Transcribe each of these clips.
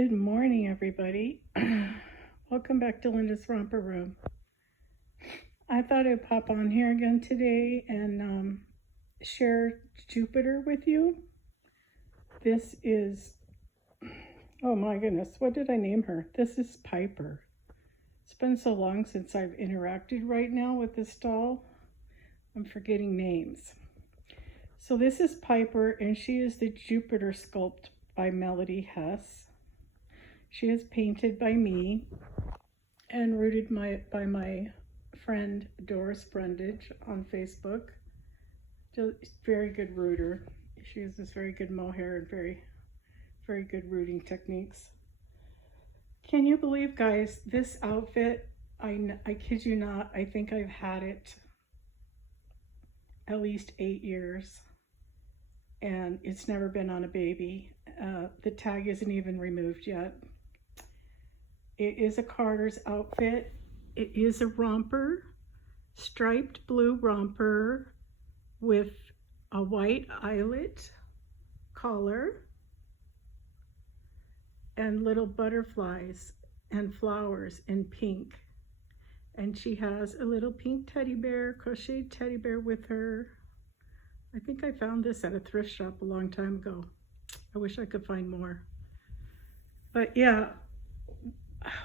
Good morning, everybody. Welcome back to Linda's Romper Room. I thought I'd pop on here again today and share Jupiter with you. This is, oh my goodness, what did I name her? This is Piper. It's been so long since I've interacted right now with this doll. I'm forgetting names. So this is Piper, and she is the Jupiter sculpt by Melody Hess. She is painted by me and rooted by my friend Doris Brundage on Facebook. Just very good rooter. She uses very good mohair and very good rooting techniques. Can you believe, guys, this outfit, I kid you not, I think I've had it at least 8 years, and it's never been on a baby. The tag isn't even removed yet. It is a Carter's outfit. It is a romper, striped blue romper with a white eyelet collar and little butterflies and flowers in pink. And she has a little pink teddy bear, crocheted teddy bear with her. I think I found this at a thrift shop a long time ago. I wish I could find more. But yeah,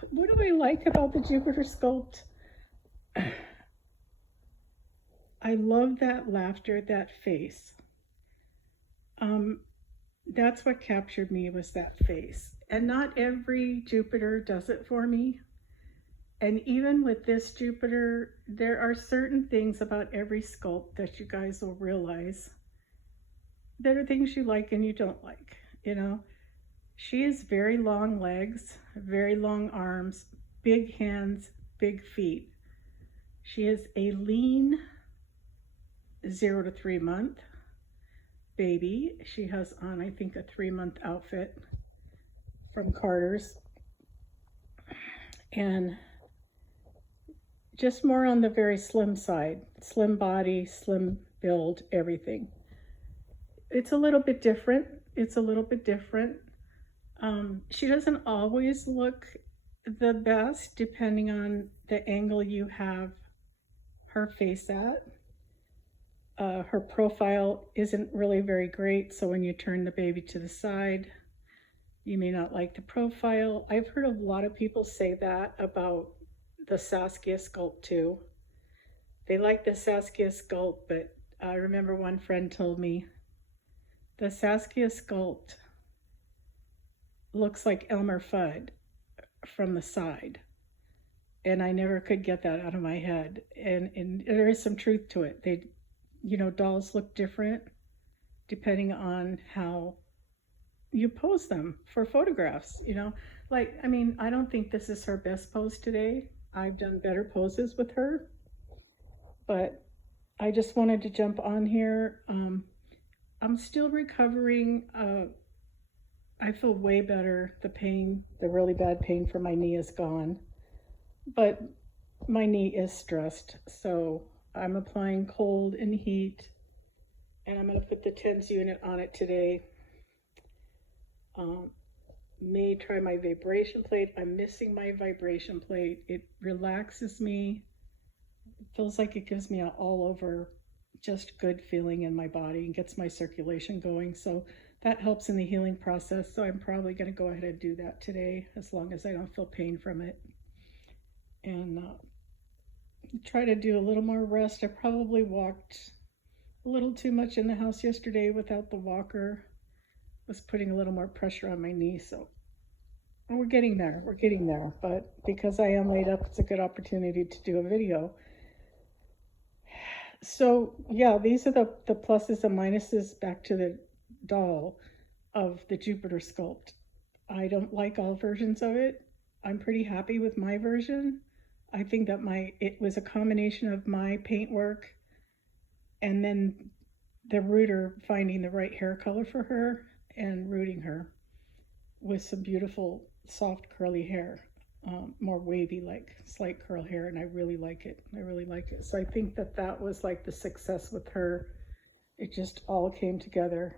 what do I like about the Jupiter sculpt? I love that laughter, that face. That's what captured me, was that face. And not every Jupiter does it for me. And even with this Jupiter, there are certain things about every sculpt that you guys will realize that are things you like and you don't like, you know. She has very long legs, very long arms, big hands, big feet. She is a lean 0 to 3 month baby. She has on, I think, a 3-month outfit from Carter's. And just more on the very slim side, slim body, slim build, everything. It's a little bit different. She doesn't always look the best depending on the angle you have her face at. Her profile isn't really very great, so when you turn the baby to the side, you may not like the profile. I've heard a lot of people say that about the Saskia sculpt too. They like the Saskia sculpt, but I remember one friend told me the Saskia sculpt looks like Elmer Fudd from the side. And I never could get that out of my head. And there is some truth to it. They, you know, dolls look different depending on how you pose them for photographs, you know. Like, I mean, I don't think this is her best pose today. I've done better poses with her, but I just wanted to jump on here. I'm still recovering. I feel way better. The pain, the really bad pain from my knee is gone, but my knee is stressed. So I'm applying cold and heat, and I'm going to put the TENS unit on it today. May try my vibration plate. I'm missing my vibration plate. It relaxes me. It feels like it gives me an all over just good feeling in my body and gets my circulation going. So that helps in the healing process. So I'm probably going to go ahead and do that today, as long as I don't feel pain from it. And try to do a little more rest. I probably walked a little too much in the house yesterday without the walker. Was putting a little more pressure on my knee. So we're getting there. But because I am laid up, it's a good opportunity to do a video. So yeah, these are the pluses and minuses back to the doll of the Jupiter sculpt. I don't like all versions of it. I'm pretty happy with my version. I think that it was a combination of my paint work and then the rooter finding the right hair color for her and rooting her with some beautiful soft curly hair, more wavy, like slight curl hair, and I really like it. So I think that was like the success with her. It just all came together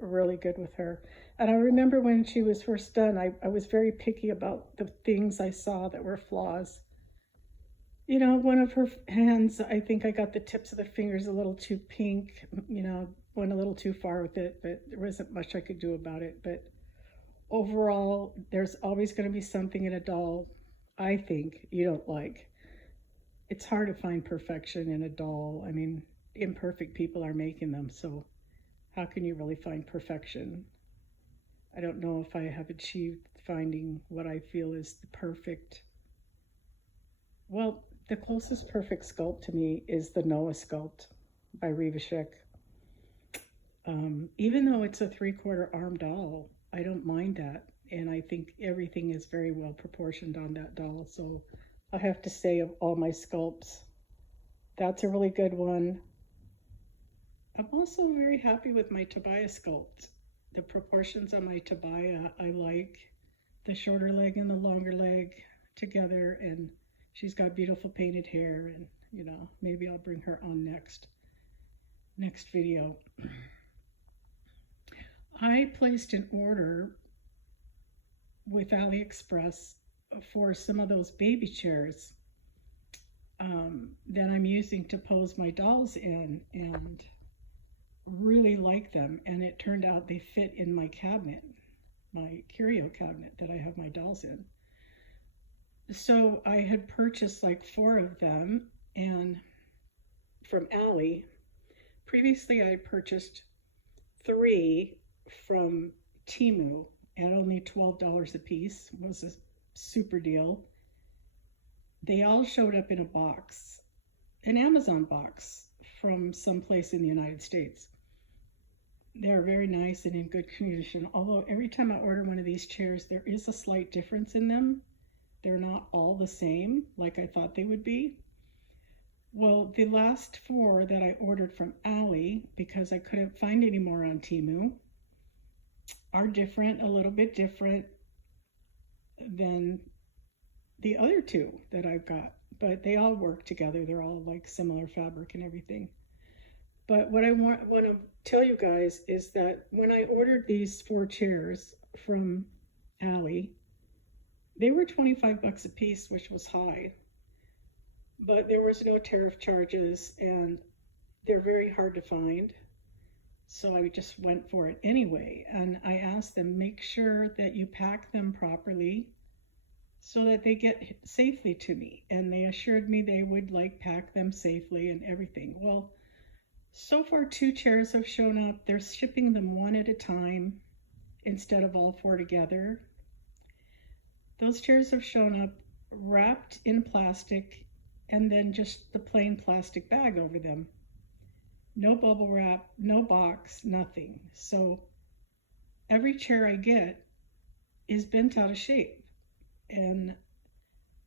really good with her. And I remember when she was first done, I was very picky about the things I saw that were flaws. You know, one of her hands, I think I got the tips of the fingers a little too pink, you know, went a little too far with it, but there wasn't much I could do about it. But overall, there's always going to be something in a doll, I think, you don't like. It's hard to find perfection in a doll. I mean, imperfect people are making them, so how can you really find perfection? I don't know if I have achieved finding what I feel is the perfect. Well, the closest perfect sculpt to me is the Noah sculpt by Rivashek. Even though it's a 3/4 arm doll, I don't mind that. And I think everything is very well proportioned on that doll. So I have to say, of all my sculpts, that's a really good one. I'm also very happy with my Tobias sculpt. The proportions on my Tobias, I like the shorter leg and the longer leg together, and she's got beautiful painted hair, and you know, maybe I'll bring her on next video. I placed an order with AliExpress for some of those baby chairs that I'm using to pose my dolls in, and really like them. And it turned out they fit in my cabinet, my curio cabinet that I have my dolls in. So I had purchased like 4 of them, and from Ali. Previously I had purchased 3 from Temu at only $12 a piece. It was a super deal. They all showed up in a box, an Amazon box from someplace in the United States. They're very nice and in good condition, although every time I order one of these chairs, there is a slight difference in them. They're not all the same like I thought they would be. Well, the last 4 that I ordered from Ali, because I couldn't find any more on Temu, are different, a little bit different than the other 2 that I've got, but they all work together. They're all like similar fabric and everything. But what I want to tell you guys is that when I ordered these 4 chairs from Ali, they were $25 a piece, which was high, but there was no tariff charges, and they're very hard to find. So I just went for it anyway. And I asked them, make sure that you pack them properly so that they get safely to me. And they assured me they would like pack them safely and everything. Well, so far 2 chairs have shown up. They're shipping them 1 at a time instead of all 4 together. Those chairs have shown up wrapped in plastic and then just the plain plastic bag over them. No bubble wrap, no box, nothing. So every chair I get is bent out of shape. And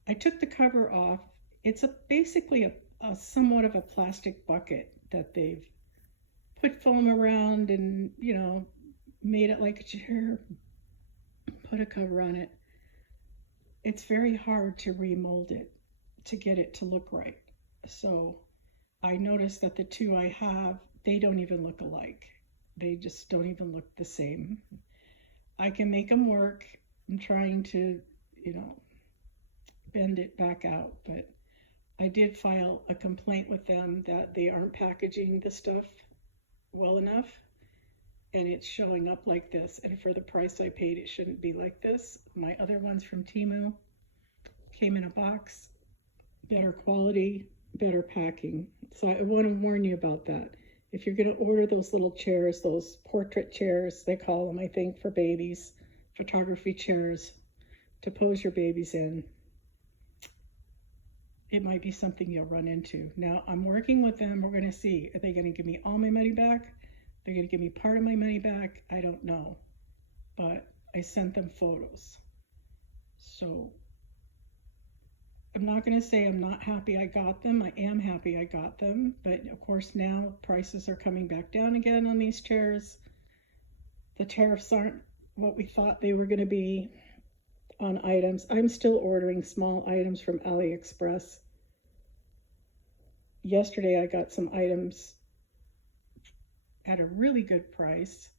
I took the cover off. It's basically a somewhat of a plastic bucket that they've put foam around and, you know, made it like a chair, put a cover on it. It's very hard to remold it to get it to look right. So I noticed that the 2 I have, they don't even look alike. They just don't even look the same. I can make them work. I'm trying to, you know, bend it back out, but I did file a complaint with them that they aren't packaging the stuff well enough, and it's showing up like this. And for the price I paid, it shouldn't be like this. My other ones from Temu came in a box, better quality, better packing. So I want to warn you about that. If you're going to order those little chairs, those portrait chairs, they call them, I think, for babies, photography chairs to pose your babies in, it might be something you'll run into. Now, I'm working with them. We're going to see. Are they going to give me all my money back? They're going to give me part of my money back? I don't know. But I sent them photos. So I'm not going to say I'm not happy I got them. I am happy I got them. But of course now prices are coming back down again on these chairs. The tariffs aren't what we thought they were going to be on items. I'm still ordering small items from AliExpress. Yesterday I got some items at a really good price.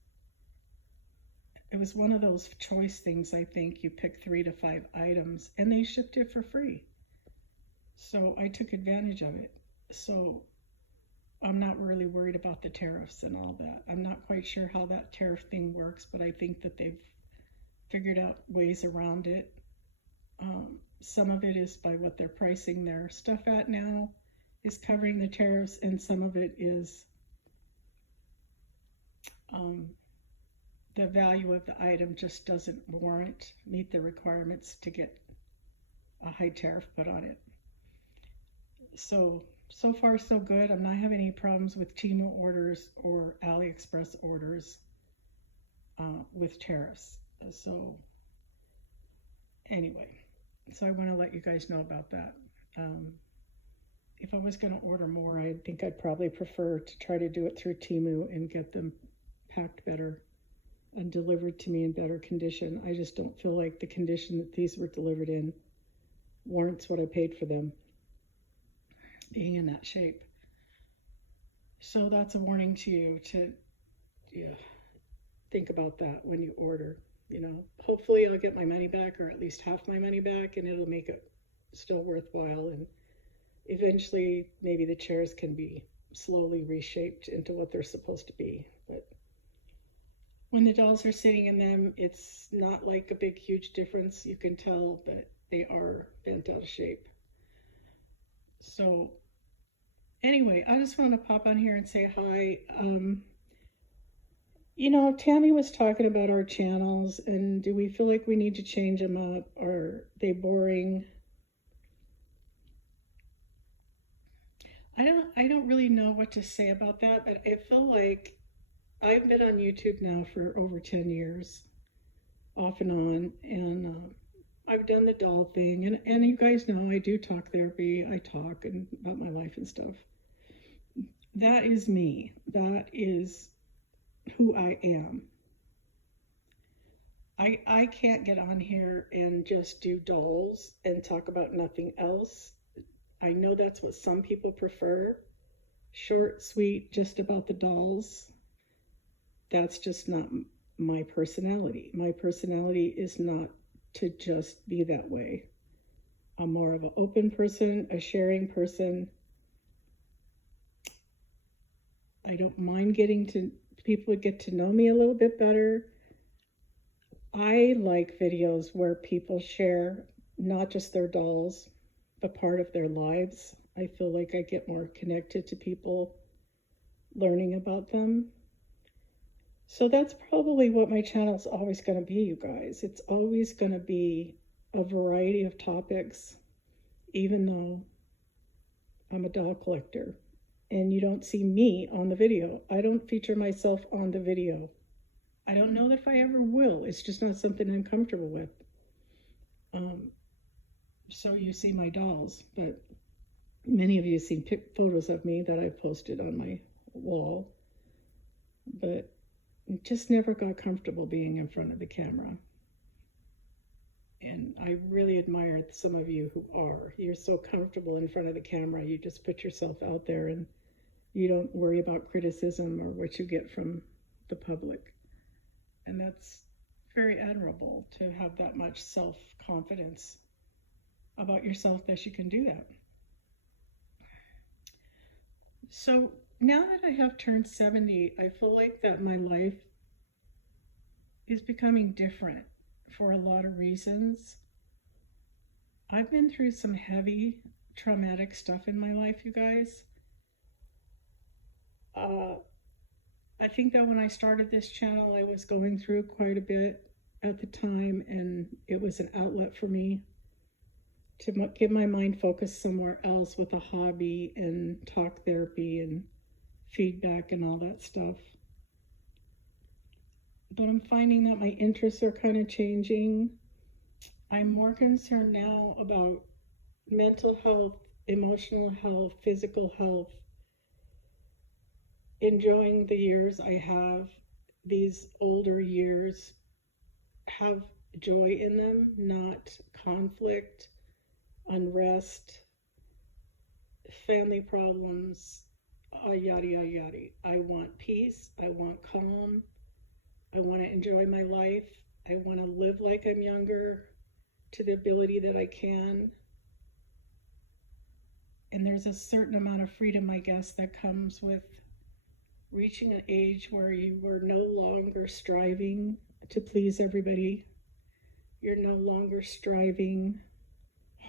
it was one of those choice things. I think you pick 3 to 5 items and they shipped it for free. So I took advantage of it. So I'm not really worried about the tariffs and all that. I'm not quite sure how that tariff thing works, but I think that they've figured out ways around it. Some of it is by what they're pricing their stuff at now is covering the tariffs, and some of it is the value of the item just doesn't meet the requirements to get a high tariff put on it. So far so good. I'm not having any problems with Temu orders or AliExpress orders with tariffs. So anyway, so I want to let you guys know about that. If I was going to order more, I think I'd probably prefer to try to do it through Temu and get them packed better and delivered to me in better condition. I just don't feel like the condition that these were delivered in warrants what I paid for them being in that shape. So that's a warning to you to think about that when you order. Hopefully I'll get my money back, or at least half my money back, and it'll make it still worthwhile, and eventually maybe the chairs can be slowly reshaped into what they're supposed to be. But when the dolls are sitting in them, it's not like a big huge difference. You can tell that they are bent out of shape. So anyway, I just wanted to pop on here and say hi. Tammy was talking about our channels, and do we feel like we need to change them up? Are they boring? I don't really know what to say about that, but I feel like I've been on YouTube now for over 10 years, off and on, and I've done the doll thing, and you guys know I do talk therapy. I talk about my life and stuff. That is me. That is who I am. I can't get on here and just do dolls and talk about nothing else. I know that's what some people prefer. Short, sweet, just about the dolls. That's just not my personality. My personality is not to just be that way. I'm more of an open person, a sharing person. I don't mind people get to know me a little bit better. I like videos where people share not just their dolls, but part of their lives. I feel like I get more connected to people learning about them. So that's probably what my channel's always going to be, you guys. It's always going to be a variety of topics, even though I'm a doll collector. And you don't see me on the video. I don't feature myself on the video. I don't know if I ever will. It's just not something I'm comfortable with. So you see my dolls, but many of you have seen photos of me that I've posted on my wall. But just never got comfortable being in front of the camera. And I really admire some of you who are. You're so comfortable in front of the camera. You just put yourself out there and you don't worry about criticism or what you get from the public. And that's very admirable to have that much self-confidence about yourself that you can do that. So now that I have turned 70, I feel like that my life is becoming different for a lot of reasons. I've been through some heavy traumatic stuff in my life, you guys. I think that when I started this channel, I was going through quite a bit at the time, and it was an outlet for me to get my mind focused somewhere else with a hobby and talk therapy and feedback and all that stuff. But I'm finding that my interests are kind of changing. I'm more concerned now about mental health, emotional health, physical health, enjoying the years I have. These older years have joy in them, not conflict, unrest, family problems, yada, yada, yada. I want peace. I want calm. I want to enjoy my life. I want to live like I'm younger to the ability that I can. And there's a certain amount of freedom, I guess, that comes with reaching an age where you were no longer striving to please everybody. You're no longer striving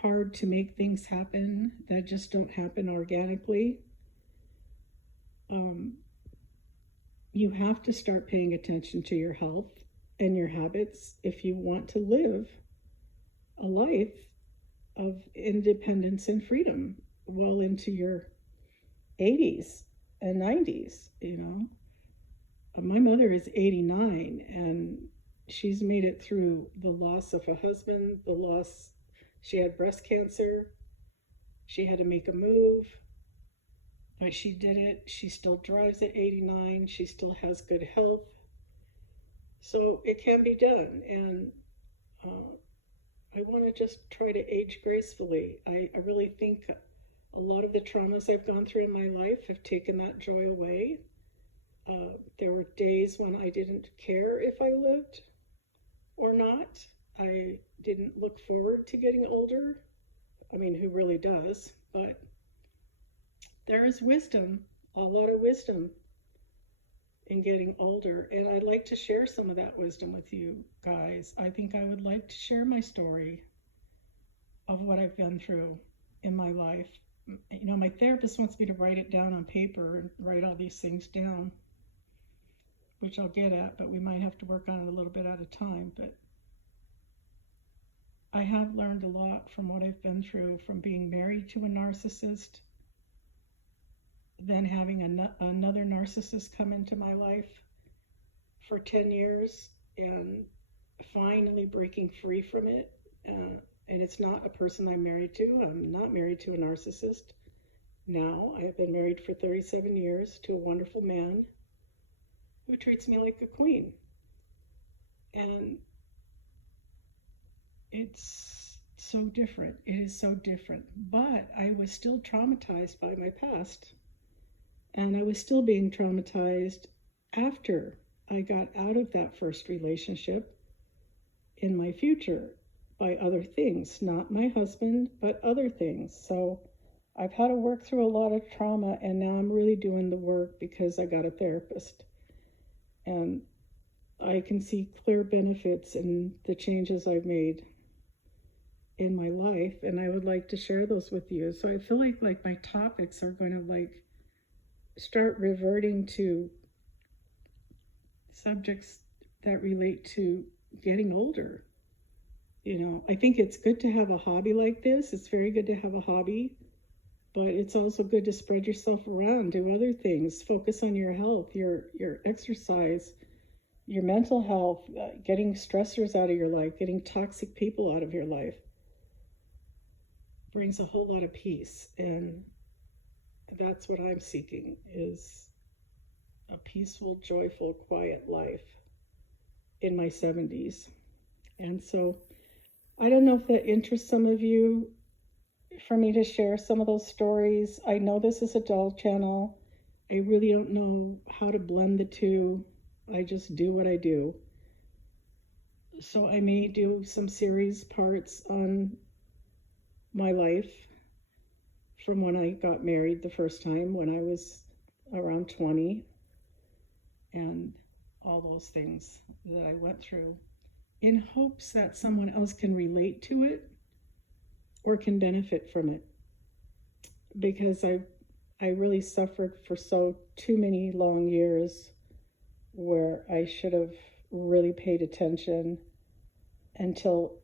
hard to make things happen that just don't happen organically. You have to start paying attention to your health and your habits if you want to live a life of independence and freedom well into your 80s and 90s, you know. My mother is 89 and she's made it through the loss of a husband, she had breast cancer, she had to make a move, but she did it. She still drives at 89, she still has good health. So it can be done, and I want to just try to age gracefully. I really think a lot of the traumas I've gone through in my life have taken that joy away. There were days when I didn't care if I lived or not. I didn't look forward to getting older. I mean, who really does? But there is wisdom, a lot of wisdom in getting older. And I'd like to share some of that wisdom with you guys. I think I would like to share my story of what I've been through in my life. You know, my therapist wants me to write it down on paper and write all these things down, which I'll get at, but we might have to work on it a little bit at a time. But I have learned a lot from what I've been through, from being married to a narcissist, then having another narcissist come into my life for 10 years and finally breaking free from it. And it's not a person I'm married to. I'm not married to a narcissist now. I have been married for 37 years to a wonderful man who treats me like a queen. And it's so different. It is so different. But I was still traumatized by my past. And I was still being traumatized after I got out of that first relationship in my future by other things, not my husband, but other things. So I've had to work through a lot of trauma, and now I'm really doing the work because I got a therapist. And I can see clear benefits in the changes I've made in my life, and I would like to share those with you. So I feel like my topics are going to start reverting to subjects that relate to getting older. You know, I think it's good to have a hobby like this. It's very good to have a hobby, but it's also good to spread yourself around, do other things, focus on your health, your exercise, your mental health, getting stressors out of your life, getting toxic people out of your life brings a whole lot of peace. And that's what I'm seeking, is a peaceful, joyful, quiet life in my 70s. And so I don't know if that interests some of you, for me to share some of those stories. I know this is a doll channel. I really don't know how to blend the two. I just do what I do. So I may do some series parts on my life from when I got married the first time, when I was around 20, and all those things that I went through, in hopes that someone else can relate to it or can benefit from it. Because I really suffered for too many long years where I should have really paid attention until,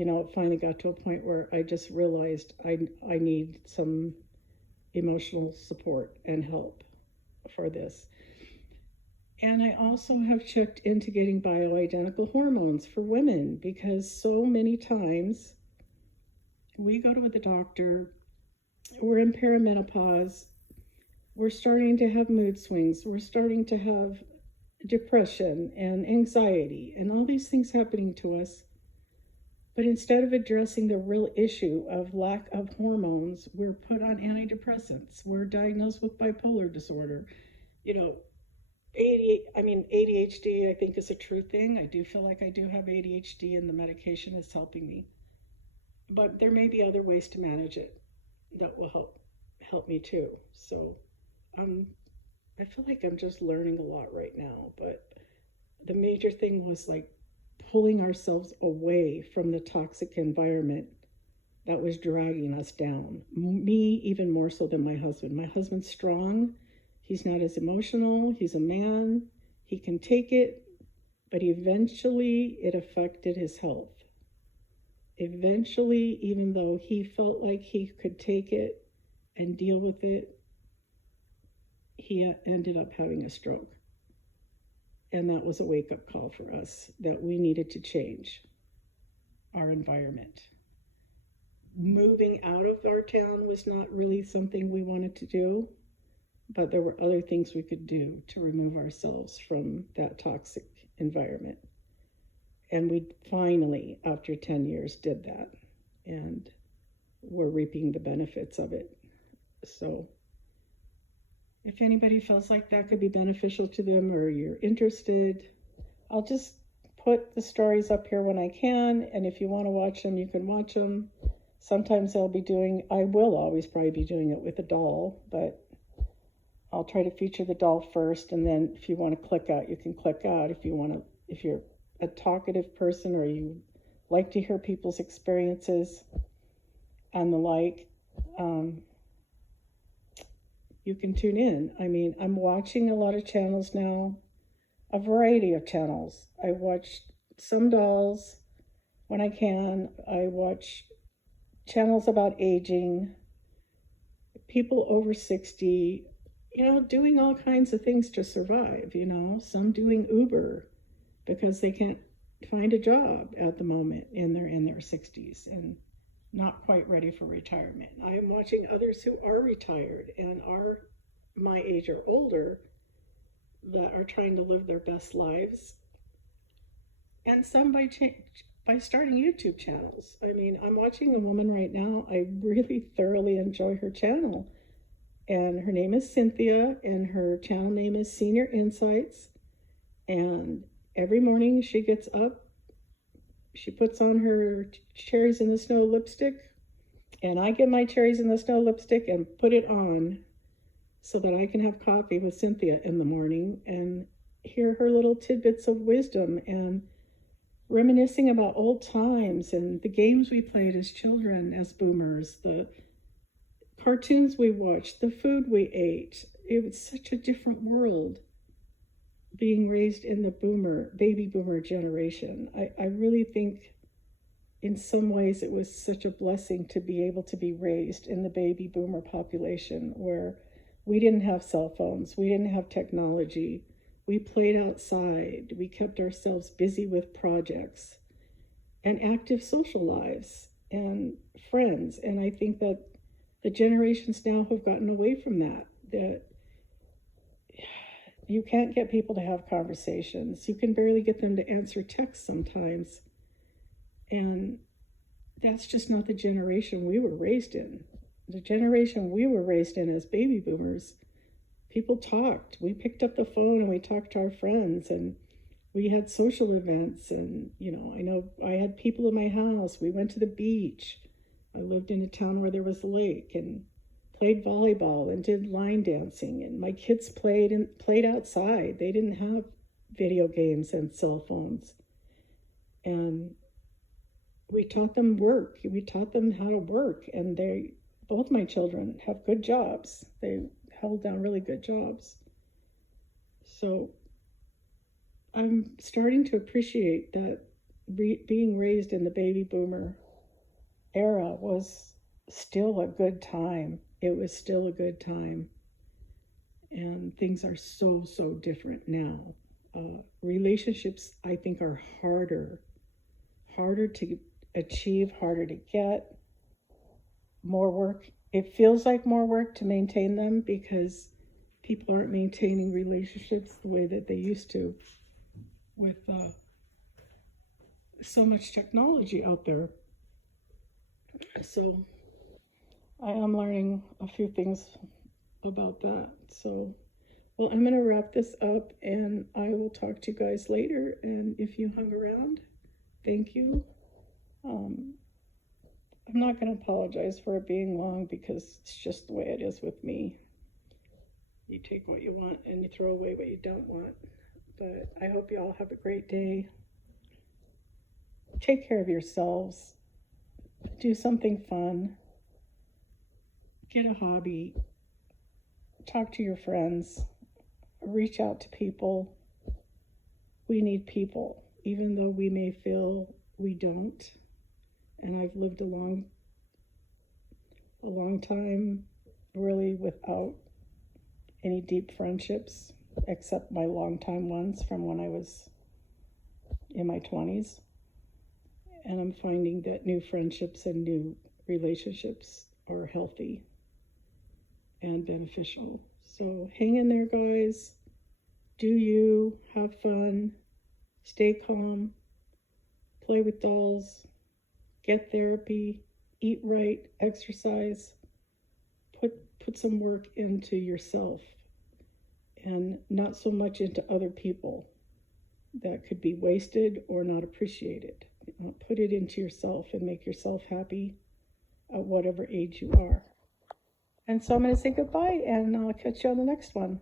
it finally got to a point where I just realized I need some emotional support and help for this. And I also have checked into getting bioidentical hormones for women, because so many times we go to the doctor, we're in perimenopause, we're starting to have mood swings, we're starting to have depression and anxiety and all these things happening to us. But instead of addressing the real issue of lack of hormones, we're put on antidepressants. We're diagnosed with bipolar disorder. ADHD, I think, is a true thing. I do feel like I do have ADHD, and the medication is helping me. But there may be other ways to manage it that will help me too. So um, I feel like I'm just learning a lot right now. But the major thing was like pulling ourselves away from the toxic environment that was dragging us down. Me, even more so than my husband. My husband's strong. He's not as emotional. He's a man. He can take it. But eventually, it affected his health. Eventually, even though he felt like he could take it and deal with it, he ended up having a stroke. And that was a wake up call for us that we needed to change our environment. Moving out of our town was not really something we wanted to do, but there were other things we could do to remove ourselves from that toxic environment. And we finally, after 10 years, did that. And we're reaping the benefits of it. So if anybody feels like that could be beneficial to them or you're interested, I'll just put the stories up here when I can. And if you want to watch them, you can watch them. Sometimes I will always probably be doing it with a doll, but I'll try to feature the doll first. And then if you want to click out, you can click out. If you're a talkative person or you like to hear people's experiences and the like, you can tune in. I'm watching a lot of channels now, a variety of channels. I watch some dolls when I can. I watch channels about aging, people over 60, doing all kinds of things to survive, some doing Uber because they can't find a job at the moment and they're in their 60s and not quite ready for retirement. I am watching others who are retired and are my age or older that are trying to live their best lives, and some by starting YouTube channels. I'm watching a woman right now. I really thoroughly enjoy her channel, and her name is Cynthia, and her channel name is Senior Insights. And every morning she gets up, she puts on her cherries in the snow lipstick, and I get my cherries in the snow lipstick and put it on so that I can have coffee with Cynthia in the morning and hear her little tidbits of wisdom and reminiscing about old times and the games we played as children, as boomers, the cartoons we watched, the food we ate. It was such a different world being raised in the baby boomer generation. I really think in some ways it was such a blessing to be able to be raised in the baby boomer population where we didn't have cell phones, we didn't have technology, we played outside, we kept ourselves busy with projects and active social lives and friends. And I think that the generations now have gotten away from that you can't get people to have conversations. You can barely get them to answer texts sometimes. And that's just not the generation we were raised in. The generation we were raised in as baby boomers, people talked. We picked up the phone and we talked to our friends, and we had social events. And, I know I had people in my house. We went to the beach. I lived in a town where there was a lake, and played volleyball and did line dancing, and my kids played outside. They didn't have video games and cell phones. And we taught them work. We taught them how to work, and both my children have good jobs. They held down really good jobs. So I'm starting to appreciate that being raised in the baby boomer era was still a good time. It was still a good time. And things are so, so different now. Relationships, I think, are harder to achieve, harder to get, more work. It feels like more work to maintain them because people aren't maintaining relationships the way that they used to with so much technology out there. So I am learning a few things about that. So Well, I'm going to wrap this up and I will talk to you guys later. And if you hung around, thank you. I'm not going to apologize for it being long because it's just the way it is with me. You take what you want and you throw away what you don't want. But I hope you all have a great day. Take care of yourselves. Do something fun. Get a hobby. Talk to your friends. Reach out to people. We need people, even though we may feel we don't. And I've lived a long time really without any deep friendships, except my longtime ones from when I was in my 20s. And I'm finding that new friendships and new relationships are healthy and beneficial. So hang in there, guys. Do you, have fun, stay calm, play with dolls, get therapy, eat right, exercise, put some work into yourself and not so much into other people that could be wasted or not appreciated. Put it into yourself and make yourself happy at whatever age you are. And so I'm going to say goodbye and I'll catch you on the next one.